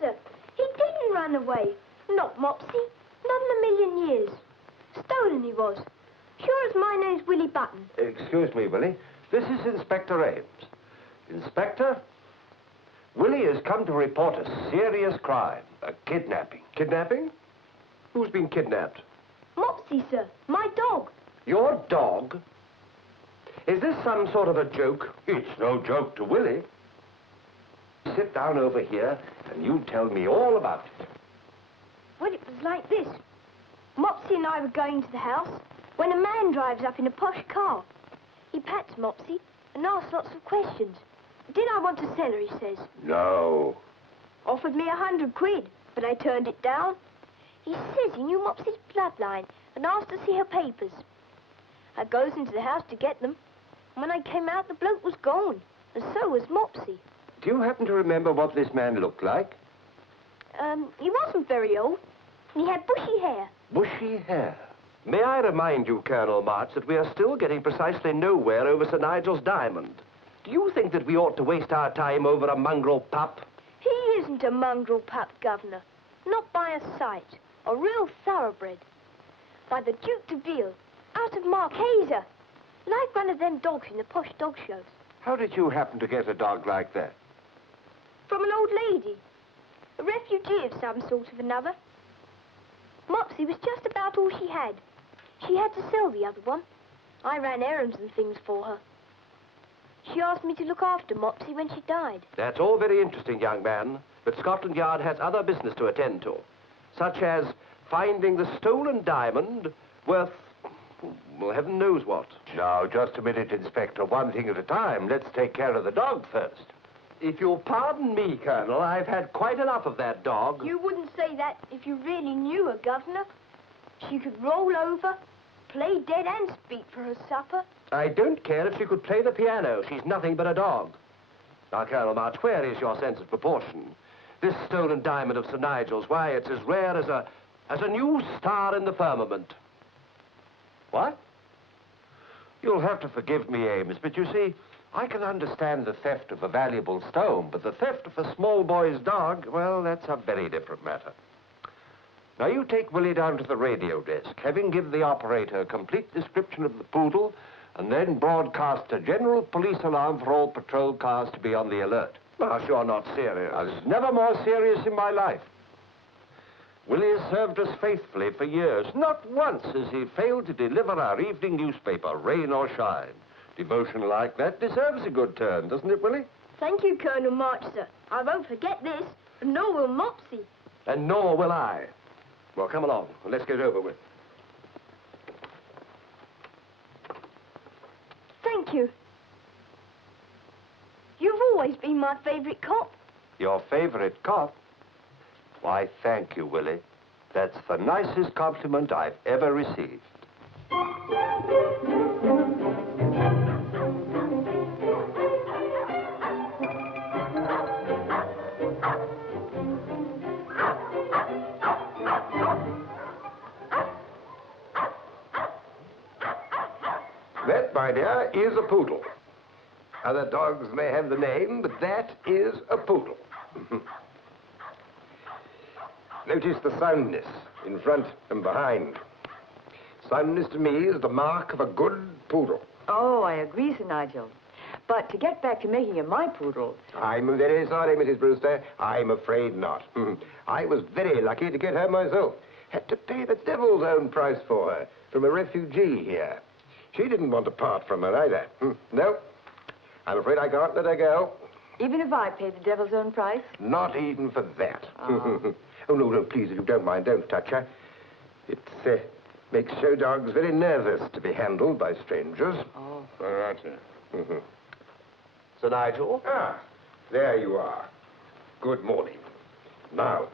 sir. He didn't run away. Not Mopsy. Not in a million years. Stolen he was. Sure as my name's Willie Button. Excuse me, Willie. This is Inspector Ames. Inspector, Willie has come to report a serious crime, a kidnapping. Kidnapping? Who's been kidnapped? Mopsy, sir. My dog. Your dog? Is this some sort of a joke? It's no joke to Willie. Sit down over here and you tell me all about it. Well, it was like this. Mopsy and I were going to the house when a man drives up in a posh car. He pats Mopsy and asks lots of questions. Did I want to sell her, he says. No. Offered me 100 quid, but I turned it down. He says he knew Mopsy's bloodline and asked to see her papers. I goes into the house to get them. And when I came out, the bloke was gone, and so was Mopsy. Do you happen to remember what this man looked like? He wasn't very old, and he had bushy hair. Bushy hair. May I remind you, Colonel March, that we are still getting precisely nowhere over Sir Nigel's diamond. Do you think that we ought to waste our time over a mongrel pup? He isn't a mongrel pup, Governor. Not by a sight. A real thoroughbred. By the Duke de Ville, out of Marquesa. Like one of them dogs in the posh dog shows. How did you happen to get a dog like that? From an old lady. A refugee of some sort of another. Mopsy was just about all she had. She had to sell the other one. I ran errands and things for her. She asked me to look after Mopsy when she died. That's all very interesting, young man, but Scotland Yard has other business to attend to, such as finding the stolen diamond worth, well, heaven knows what. Now, just a minute, Inspector. One thing at a time. Let's take care of the dog first. If you'll pardon me, Colonel, I've had quite enough of that dog. You wouldn't say that if you really knew her, Governor. She could roll over, play dead and speak for her supper. I don't care if she could play the piano. She's nothing but a dog. Now, Colonel March, where is your sense of proportion? This stolen diamond of Sir Nigel's, why, it's as rare as a new star in the firmament. What? You'll have to forgive me, Ames, but you see, I can understand the theft of a valuable stone, but the theft of a small boy's dog, well, that's a very different matter. Now, you take Willie down to the radio desk, having given the operator a complete description of the poodle, and then broadcast a general police alarm for all patrol cars to be on the alert. Now, you're not serious. I was never more serious in my life. Willie has served us faithfully for years. Not once has he failed to deliver our evening newspaper, rain or shine. Devotion like that deserves a good turn, doesn't it, Willie? Thank you, Colonel March, sir. I won't forget this, and nor will Mopsy. And nor will I. Well, come along, and let's get over with. Thank you. You've always been my favorite cop. Your favorite cop? Why, thank you, Willie. That's the nicest compliment I've ever received. That, my dear, is a poodle. Other dogs may have the name, but that is a poodle. Notice the soundness in front and behind. Soundness to me is the mark of a good poodle. Oh, I agree, Sir Nigel. But to get back to making him my poodle... I'm very sorry, Mrs. Brewster. I'm afraid not. I was very lucky to get her myself. Had to pay the devil's own price for her from a refugee here. She didn't want to part from her either. No, I'm afraid I can't let her go. Even if I paid the devil's own price? Not even for that. Oh. Oh, no, please, if you don't mind, don't touch her. It makes show dogs very nervous to be handled by strangers. Oh. All right, sir. Sir Nigel? Ah, there you are. Good morning. Now,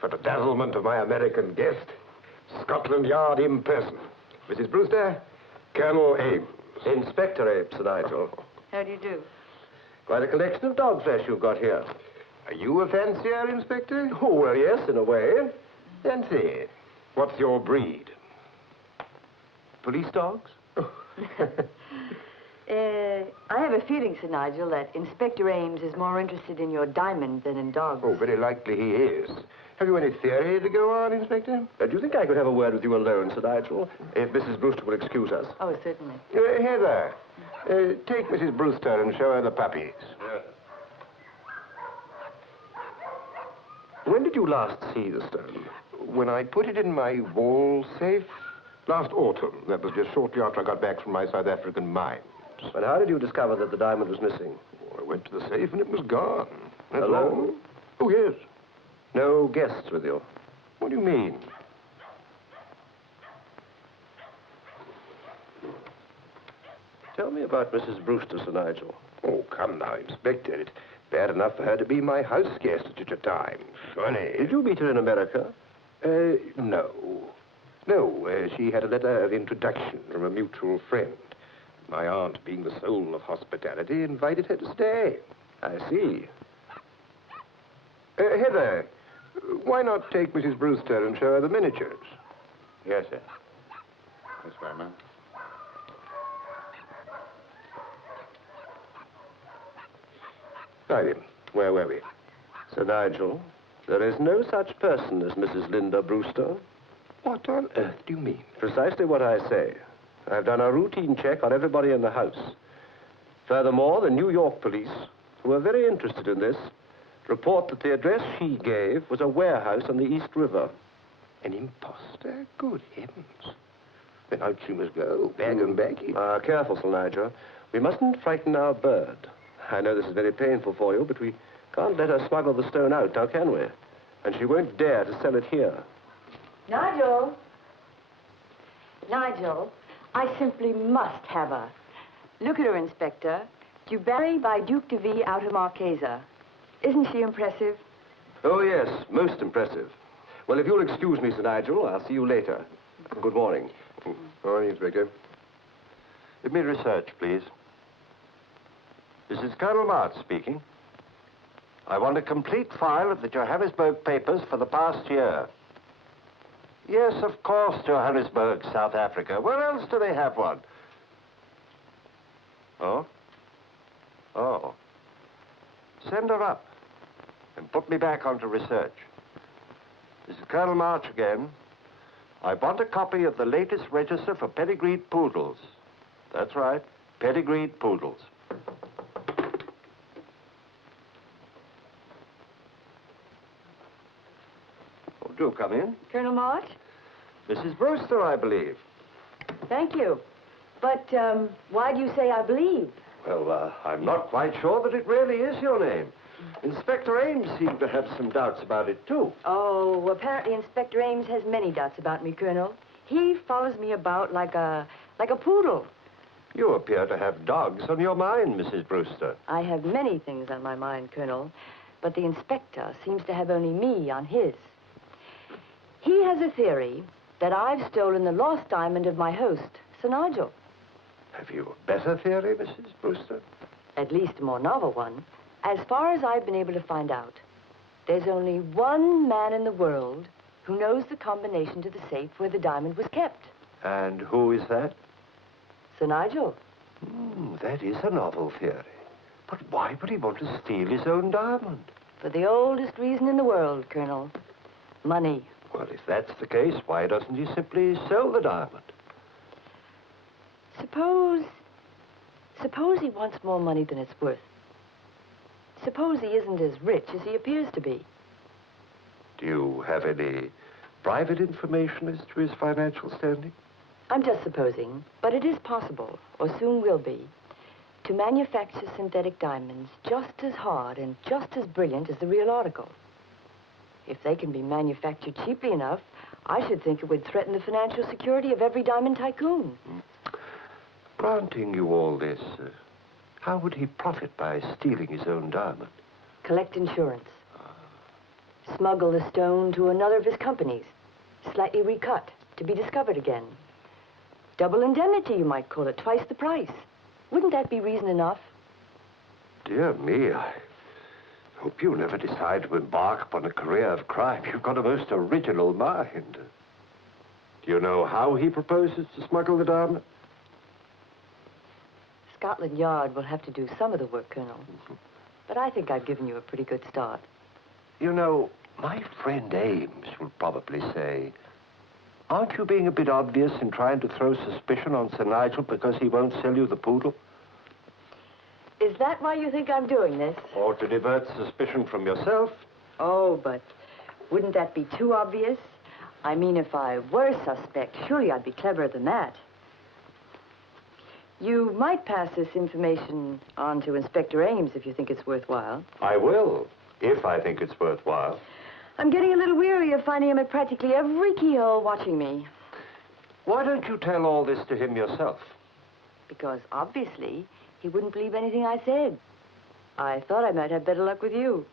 for the dazzlement of my American guest, Scotland Yard in person. Mrs. Brewster, Colonel Ames. Inspector Ames, Sir Nigel. How do you do? Quite a collection of dog flesh you've got here. Are you a fancier, Inspector? Oh, well, yes, in a way. Fancy. What's your breed? Police dogs? I have a feeling, Sir Nigel, that Inspector Ames is more interested in your diamond than in dogs. Oh, very likely he is. Have you any theory to go on, Inspector? Do you think I could have a word with you alone, Sir Nigel, if Mrs. Brewster will excuse us? Oh, certainly. Heather, take Mrs. Brewster and show her the puppies. When did you last see the stone? When I put it in my wall safe last autumn. That was just shortly after I got back from my South African mines. And how did you discover that the diamond was missing? I went to the safe and it was gone. That's Alone? all. Oh, yes. No guests with you? What do you mean? Tell me about Mrs. Brewster, Sir Nigel. Oh, come now, Inspector. It's bad enough for her to be my house guest at such a time. Funny. Did you meet her in America? No. No, she had a letter of introduction from a mutual friend. My aunt, being the soul of hospitality, invited her to stay. I see. Heather, why not take Mrs. Brewster and show her the miniatures? Yes, sir. This way, ma'am. Now then, where were we? Sir Nigel, there is no such person as Mrs. Linda Brewster. What on earth do you mean? Precisely what I say. I've done a routine check on everybody in the house. Furthermore, the New York police, who are very interested in this, report that the address she gave was a warehouse on the East River. An imposter? Good heavens. Then out she must go, bag and baggage. Careful, Sir Nigel. We mustn't frighten our bird. I know this is very painful for you, but we can't let her smuggle the stone out, now can we? And she won't dare to sell it here. Nigel! Nigel, I simply must have her. Look at her, Inspector. Dubarry by Duke de V out of Marquesa. Isn't she impressive? Oh, yes, most impressive. Well, if you'll excuse me, Sir Nigel, I'll see you later. Good morning. Morning, Inspector. Give me research, please. This is Colonel March speaking. I want a complete file of the Johannesburg papers for the past year. Yes, of course, Johannesburg, South Africa. Where else do they have one? Oh? Oh. Send her up and put me back onto research. This is Colonel March again. I want a copy of the latest register for pedigreed poodles. That's right, pedigreed poodles. Oh, do come in. Colonel March? Mrs. Brewster, I believe. Thank you. But, why do you say I believe? Well, I'm not quite sure that it really is your name. Inspector Ames seemed to have some doubts about it, too. Oh, apparently Inspector Ames has many doubts about me, Colonel. He follows me about like a poodle. You appear to have dogs on your mind, Mrs. Brewster. I have many things on my mind, Colonel, but the inspector seems to have only me on his. He has a theory that I've stolen the lost diamond of my host, Sir Nigel. Have you a better theory, Mrs. Brewster? At least a more novel one. As far as I've been able to find out, there's only one man in the world who knows the combination to the safe where the diamond was kept. And who is that? Sir Nigel. That is a novel theory. But why would he want to steal his own diamond? For the oldest reason in the world, Colonel. Money. Well, if that's the case, why doesn't he simply sell the diamond? Suppose he wants more money than it's worth. Suppose he isn't as rich as he appears to be. Do you have any private information as to his financial standing? I'm just supposing, but it is possible, or soon will be, to manufacture synthetic diamonds just as hard and just as brilliant as the real article. If they can be manufactured cheaply enough, I should think it would threaten the financial security of every diamond tycoon. Granting you all this, how would he profit by stealing his own diamond? Collect insurance. Smuggle the stone to another of his companies. Slightly recut to be discovered again. Double indemnity, you might call it, twice the price. Wouldn't that be reason enough? Dear me, I hope you never decide to embark upon a career of crime. You've got a most original mind. Do you know how he proposes to smuggle the diamond? Scotland Yard will have to do some of the work, Colonel. But I think I've given you a pretty good start. You know, my friend Ames will probably say, aren't you being a bit obvious in trying to throw suspicion on Sir Nigel because he won't sell you the poodle? Is that why you think I'm doing this? Or to divert suspicion from yourself? Oh, but wouldn't that be too obvious? I mean, if I were suspect, surely I'd be cleverer than that. You might pass this information on to Inspector Ames if you think it's worthwhile. I will, if I think it's worthwhile. I'm getting a little weary of finding him at practically every keyhole watching me. Why don't you tell all this to him yourself? Because, obviously, he wouldn't believe anything I said. I thought I might have better luck with you.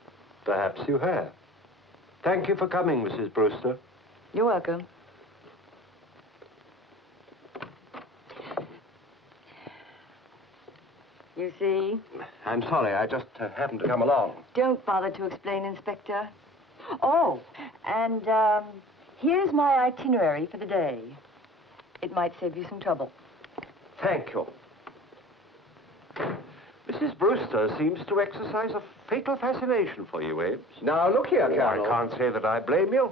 Perhaps you have. Thank you for coming, Mrs. Brewster. You're welcome. You see? I'm sorry, I just happened to come along. Don't bother to explain, Inspector. Oh, and here's my itinerary for the day. It might save you some trouble. Thank you. Mrs. Brewster seems to exercise a fatal fascination for you, Ames. Now, look here, Colonel. I can't say that I blame you.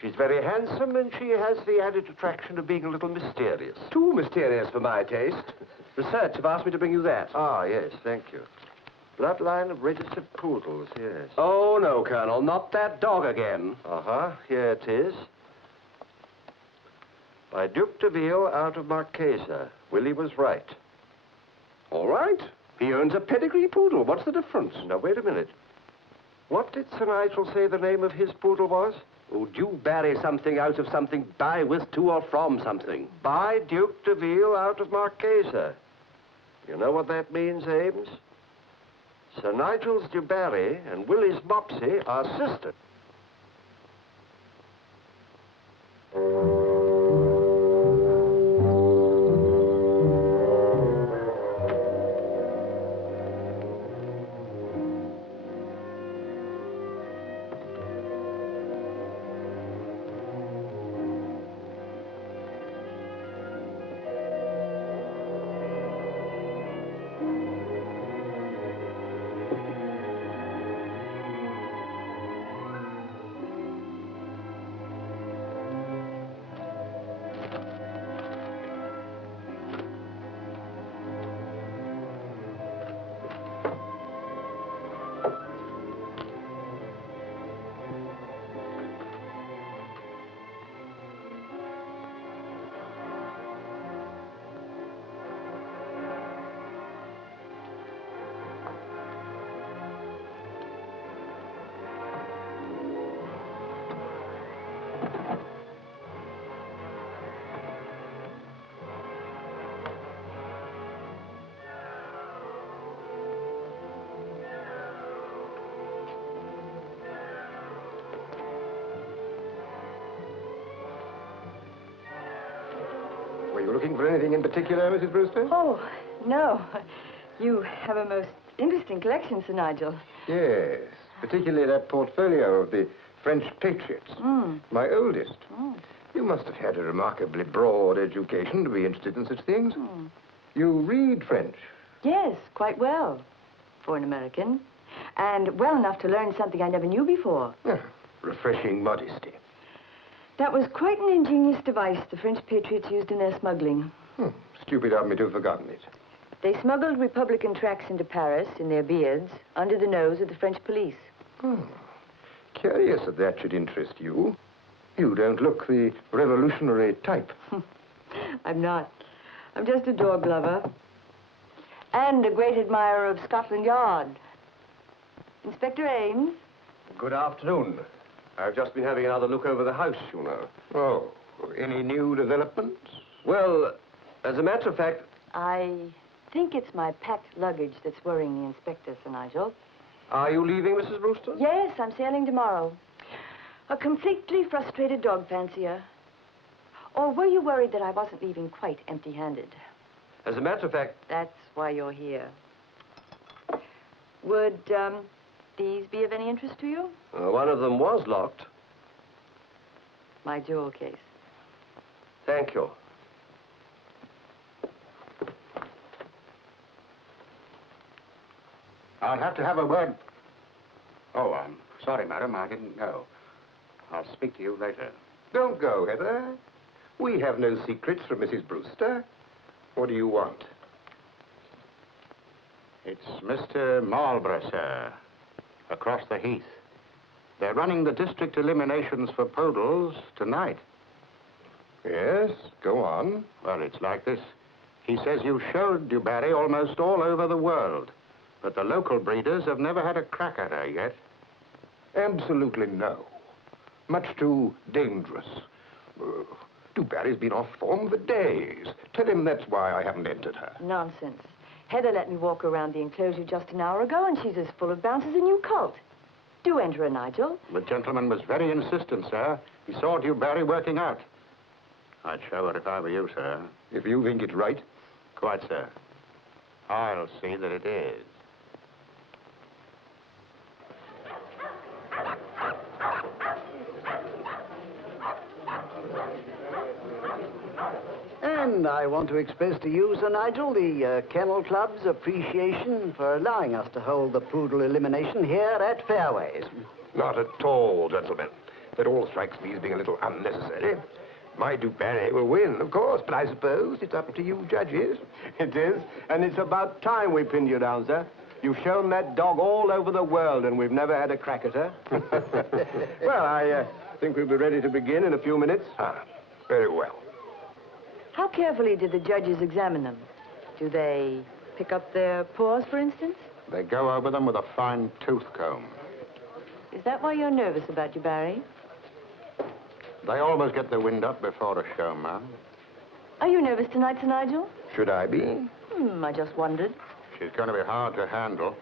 She's very handsome, and she has the added attraction of being a little mysterious. Too mysterious for my taste. Research have asked me to bring you that. Ah, yes, thank you. Bloodline of registered poodles, yes. Oh, no, Colonel, not that dog again. Uh-huh, here it is. By Duke de Ville out of Marquesa. Willie was right. All right. He owns a pedigree poodle. What's the difference? Now, wait a minute. What did Sir Nigel say the name of his poodle was? Oh, do bury something out of something, by, with, to, or from something. By Duke de Ville out of Marquesa. You know what that means, Ames? Sir Nigel's DuBarry and Willie's Mopsy are sisters. Were you looking for anything in particular, Mrs. Brewster? Oh, no. You have a most interesting collection, Sir Nigel. Yes, particularly that portfolio of the French patriots. My oldest. You must have had a remarkably broad education to be interested in such things. You read French? Yes, quite well, for an American. And well enough to learn something I never knew before. Ah, refreshing modesty. That was quite an ingenious device the French patriots used in their smuggling. Stupid of me to have forgotten it. They smuggled Republican tracts into Paris in their beards under the nose of the French police. Curious that that should interest you. You don't look the revolutionary type. I'm not. I'm just a dog lover. And a great admirer of Scotland Yard. Inspector Ames? Good afternoon. I've just been having another look over the house, you know. Oh, any new developments? Well, as a matter of fact... I think it's my packed luggage that's worrying the inspector, Sir Nigel. Are you leaving, Mrs. Brewster? Yes, I'm sailing tomorrow. A completely frustrated dog fancier. Or were you worried that I wasn't leaving quite empty-handed? As a matter of fact... That's why you're here. Would, these be of any interest to you? one of them was locked. My jewel case. Thank you. I'll have to have a word. Oh, I'm sorry, madam. I didn't know. I'll speak to you later. Don't go, Heather. We have no secrets from Mrs. Brewster. What do you want? It's Mr. Marlborough, sir. Across the heath. They're running the district eliminations for poodles tonight. Yes, go on. Well, it's like this. He says you showed Dubarry almost all over the world, but the local breeders have never had a crack at her yet. Absolutely no. Much too dangerous. Dubarry's been off form for days. Tell him that's why I haven't entered her. Nonsense. Heather let me walk around the enclosure just an hour ago, and she's as full of bounce as a new colt. Do enter her, Nigel. The gentleman was very insistent, sir. He saw Dubarry working out. I'd show her if I were you, sir. If you think it's right. Quite, sir. I'll see that it is. And I want to express to you, Sir Nigel, the Kennel Club's appreciation for allowing us to hold the Poodle Elimination here at Fairways. Not at all, gentlemen. That all strikes me as being a little unnecessary. My Dubarry will win, of course, but I suppose it's up to you judges. It is, and it's about time we pinned you down, sir. You've shown that dog all over the world, and we've never had a crack at her. Well, I think we'll be ready to begin in a few minutes. Ah, very well. How carefully did the judges examine them? Do they pick up their paws, for instance? They go over them with a fine tooth comb. Is that why you're nervous about Dubarry? They always get the wind up before a show, ma'am. Are you nervous tonight, Sir Nigel? Should I be? I just wondered. She's going to be hard to handle.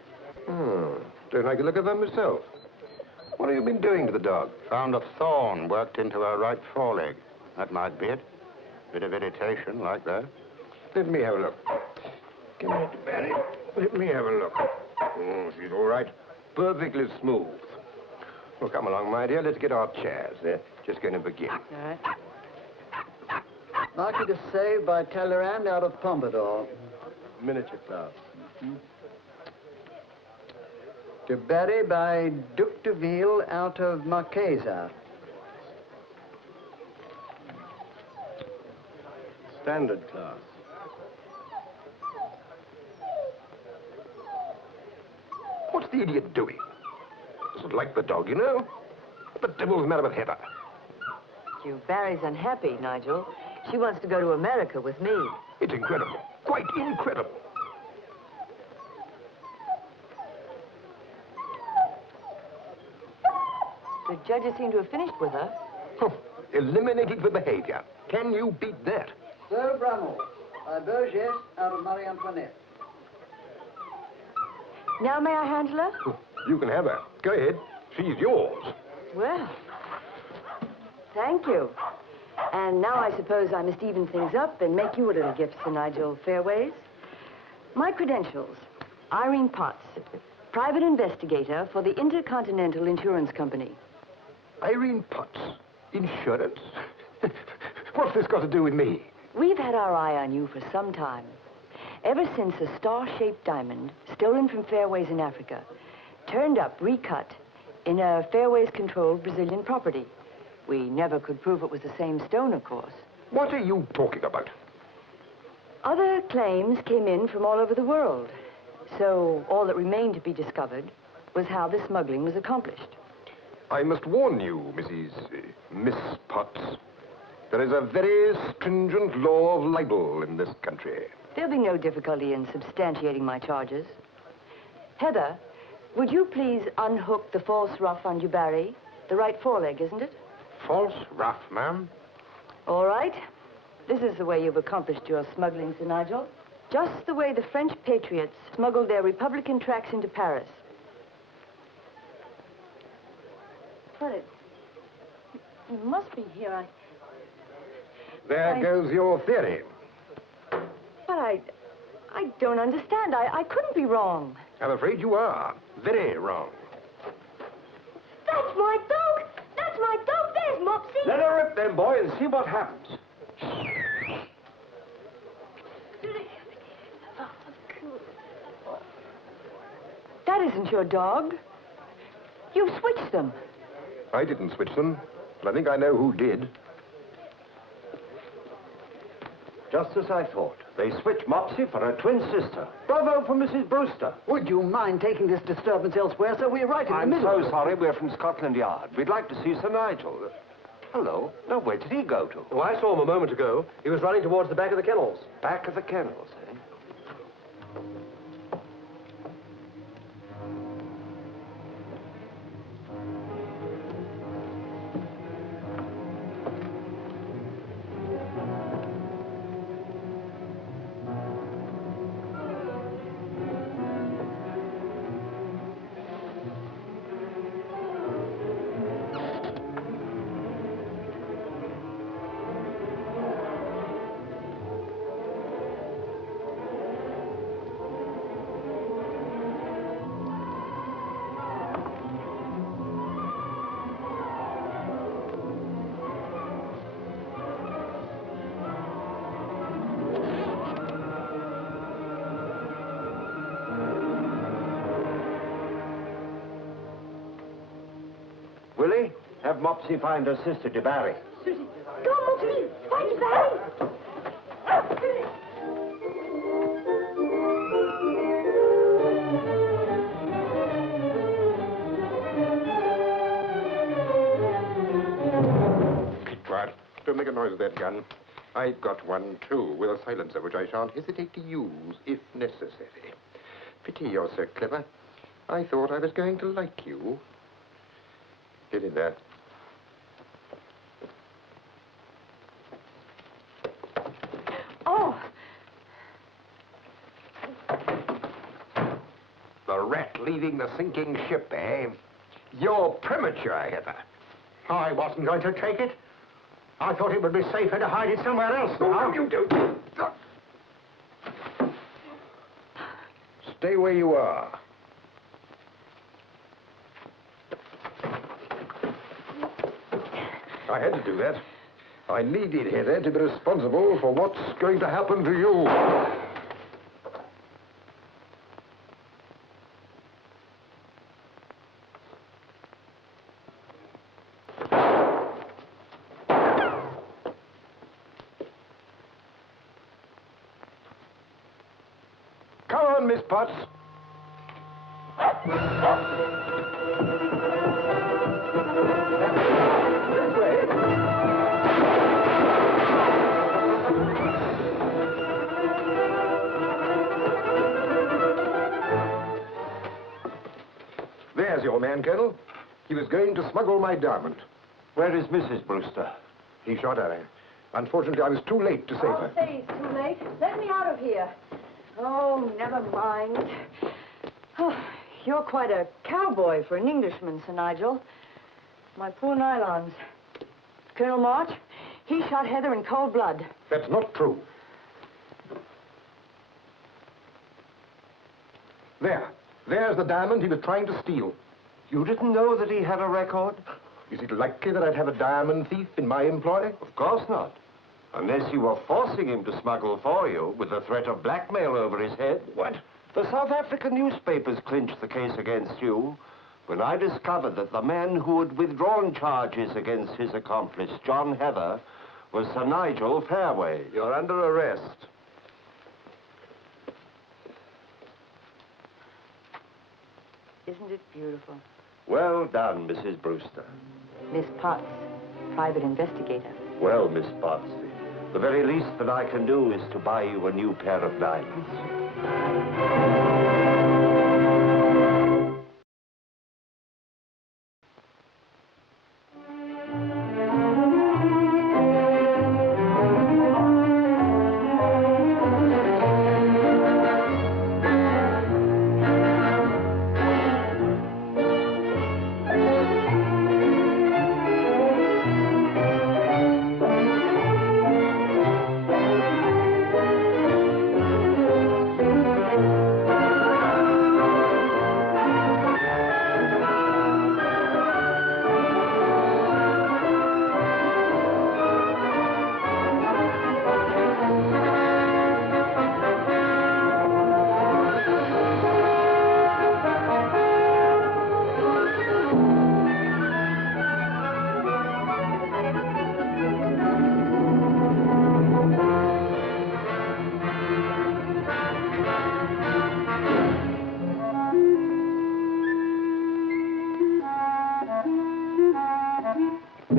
Don't like the look of them myself. What have you been doing to the dog? Found a thorn worked into her right foreleg. That might be it. Bit of irritation, like that. Let me have a look. Come here, Barry. Let me have a look. She's all right. Perfectly smooth. Well, come along, my dear. Let's get our chairs. They're just going to begin. All right. Marquis de Save by Talleyrand out of Pompadour. Miniature class. Dubarry by Duc de Ville out of Marquesa. Standard class. What's the idiot doing? Doesn't like the dog, you know. What the devil's the matter with Heather? Dubarry's unhappy, Nigel. She wants to go to America with me. It's incredible. Quite incredible. The judges seem to have finished with her. Eliminated for behavior. Can you beat that? Sir Brummel by Burgess out of Marie Antoinette. Now may I handle her? You can have her. Go ahead. She's yours. Well, thank you. And now I suppose I must even things up and make you a little gift, Sir Nigel Fairways. My credentials: Irene Potts, private investigator for the Intercontinental Insurance Company. Irene Potts. Insurance? What's this got to do with me? We've had our eye on you for some time. Ever since a star-shaped diamond, stolen from Fairways in Africa, turned up recut in a Fairways-controlled Brazilian property. We never could prove it was the same stone, of course. What are you talking about? Other claims came in from all over the world. So all that remained to be discovered was how the smuggling was accomplished. I must warn you, Miss Potts. There is a very stringent law of libel in this country. There'll be no difficulty in substantiating my charges. Heather, would you please unhook the false ruff on Dubarry? The right foreleg, isn't it? False ruff, ma'am. All right. This is the way you've accomplished your smuggling, Sir Nigel. Just the way the French patriots smuggled their Republican tracts into Paris. But it must be here. There goes your theory. But I don't understand. I couldn't be wrong. I'm afraid you are. Very wrong. That's my dog! That's my dog! There's Mopsy! Let her rip then, boy, and see what happens. That wasn't your dog. You switched them. I didn't switch them, but I think I know who did. Just as I thought. They switched Mopsy for her twin sister. Bravo for Mrs. Brewster. Would you mind taking this disturbance elsewhere, sir? We're right in the middle. I'm so sorry. We're from Scotland Yard. We'd like to see Sir Nigel. Hello. Now, where did he go to? Oh, I saw him a moment ago. He was running towards the back of the kennels. Back of the kennels, eh? Willie, have Mopsy find her sister, DeBarry. Susie, go on, Mopsy. Find Barry. Keep quiet. Don't make a noise with that gun. I've got one, too, with a silencer, which I shan't hesitate to use if necessary. Pity you're so clever. I thought I was going to like you. Get in there. Oh, The rat leading the sinking ship, eh? You're premature, Heather. I wasn't going to take it. I thought it would be safer to hide it somewhere else now. No, you don't. Stay where you are. I had to do that. I needed Heather to be responsible for what's going to happen to you. Come on, Miss Potts. This way. There's your man, Colonel. He was going to smuggle my diamond. Where is Mrs. Brewster? He shot at her. Unfortunately, I was too late to save her. I'll say it's too late. Let me out of here. Oh, never mind. Oh, you're quite a cowboy for an Englishman, Sir Nigel. My poor nylons. Colonel March, he shot Heather in cold blood. That's not true. There's the diamond he was trying to steal. You didn't know that he had a record? Is it likely that I'd have a diamond thief in my employ? Of course not. Unless you were forcing him to smuggle for you with the threat of blackmail over his head. What? The South African newspapers clinched the case against you when I discovered that the man who had withdrawn charges against his accomplice, John Heather, was Sir Nigel Fairway. You're under arrest. Isn't it beautiful? Well done, Mrs. Brewster. Miss Potts, private investigator. Well, Miss Potts, the very least that I can do is to buy you a new pair of diamonds.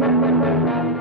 Bye.